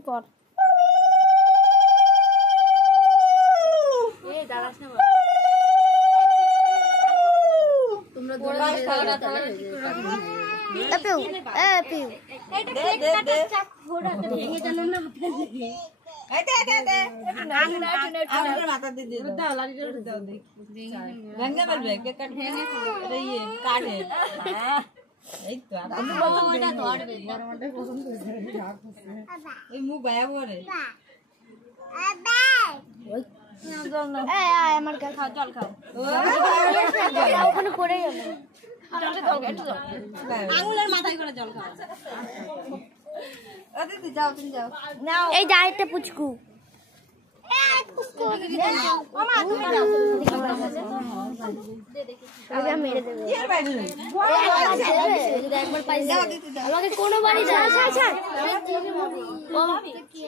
তুই কর। এই দাঁড়াস না বাবা। তোমরা দৌড়ে আপু আপু এইটা কেক কাটা চাপ ঘোড়াতে ভেঙে জানো না এই দে আঙ্গুলের মাথা দিয়ে দে দাও লাড়ি দাও দেখি ভেঙে ফেলবে কেক কাট ভেঙে আরে ইয়ে কাটে এই তো ওটা ধরবে গরমটা পছন্দ হয়েছে এই মুখ বায়া করে আমার কাছে খাও জল খাও ওখানে পড়ে যাবে আঙ্গুলের মাথায় করে জল খাও আরে তুই যাও তুমি যাও এই ডাইরেক্টটা পুচকু মেরে দেবে কি আর বাইরে একবার পাই আমাকে কোনো বাড়ি ছাড়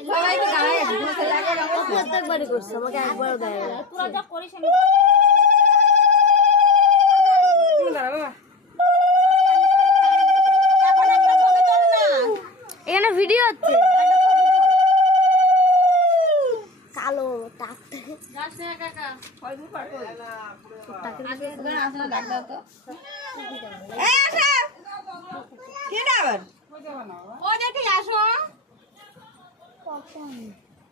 সবাইকে গায়ে ঘুরতে লাগে প্রত্যেকবারই করছে আমাকে একবারও দেয় না তোরা যা করিস আমি এখানে ভিডিও হচ্ছে কালো টাক যাস না কাকা কয়দিন পর কই আগে আসলে ডাক দাও তো এই আসো কে আবার ও দেখি আসো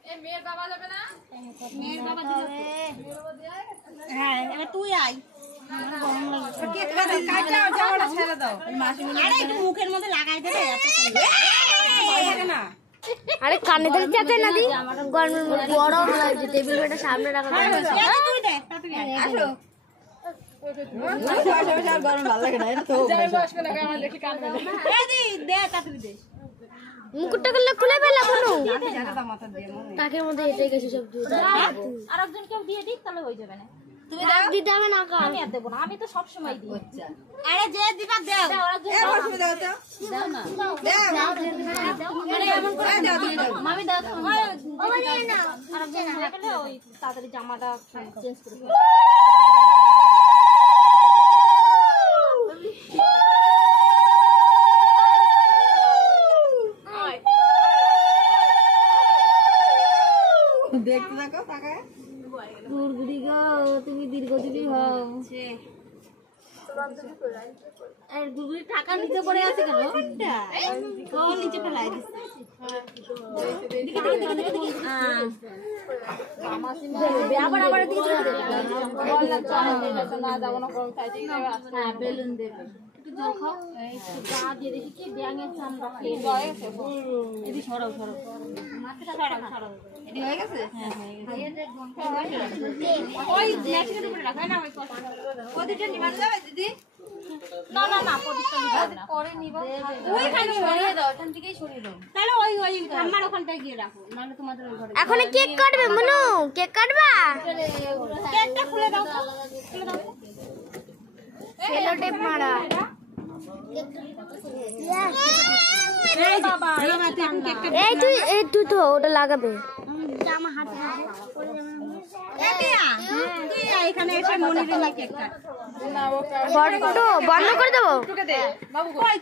এ মেয়ের বাবা যাবে না মেয়ের বাবা দিবে হ্যাঁ এবার তুই আয় কে কাটা কাটা যাওয়াটা ছেড়ে দাও মাসি আরে একটু মুখের মধ্যে লাগাই দেবে এত লাগে না আরে কানে ধরে চাতে না দি গরমের মধ্যে বড় লাগছে টেবিল বেটা সামনে রাখা তুই দে তুই আয় আসো গরম ভালো লাগে না তো এই দি দে তুই দে মুকুটটা করলে খুলে ফেলা বনু জায়গাটা মাথা দিয়ে মনে তাকের মধ্যে এটাই গেছে সব দিয়ে আরেকজন কেউ দিয়ে দিক তাহলে হয়ে যাবে না তুমি দাও দিতে হবে না কা আমি আর দেব না আমি তো সব সময় দিই আচ্ছা আরে যে দিবা দাও আরেকজন এ বসে দাও তো দাও না দাও আরে এমন করে দাও তুমি দাও মামি দাও তো ও বলে না আরেকজন হয়ে গেলে ওই তাড়াতাড়ি জামাটা চেঞ্জ করে ফেলো দেখতে থাকো তাকায় গুড়গুড়ি গো তুমি দীর্ঘজীবী হও আর গুগুলি টাকা নিচে পড়ে আছে কেন ও নিচে ফেলাই দিছে আবার আবার দিকে চলে যাবে না যাব না কোন খাইতে হ্যাঁ বেলুন দেবে একটু জল খাও একটু গা দিয়ে দেখি কি ব্যাঙের চামড়া খেয়ে গেছে এদি সরাও মাথাটা সরাও এটি হয়ে গেছে হ্যাঁ হয়ে গেছে ওই নেক্সট উপরে রাখাই না ওই কথা কতটা নিমান যাবে দিদি না প্রতিষ্ঠা নিবা না পরে নিবা ওইখানে সরিয়ে দাও এখান থেকেই সরিয়ে দাও তাহলে ওই আমার ওখানটায় গিয়ে রাখো নাহলে তোমাদের ওই ঘরে এখন কেক কাটবে মনু কেক কাটবা কেকটা খুলে দাও সেলো টেপ মারা এই বাবা তুই এখন কেকটা এই তুই তো ওটা লাগাবে এখানে এসে মনিরে নিয়ে কেক কাট বন্ধ করে দেবো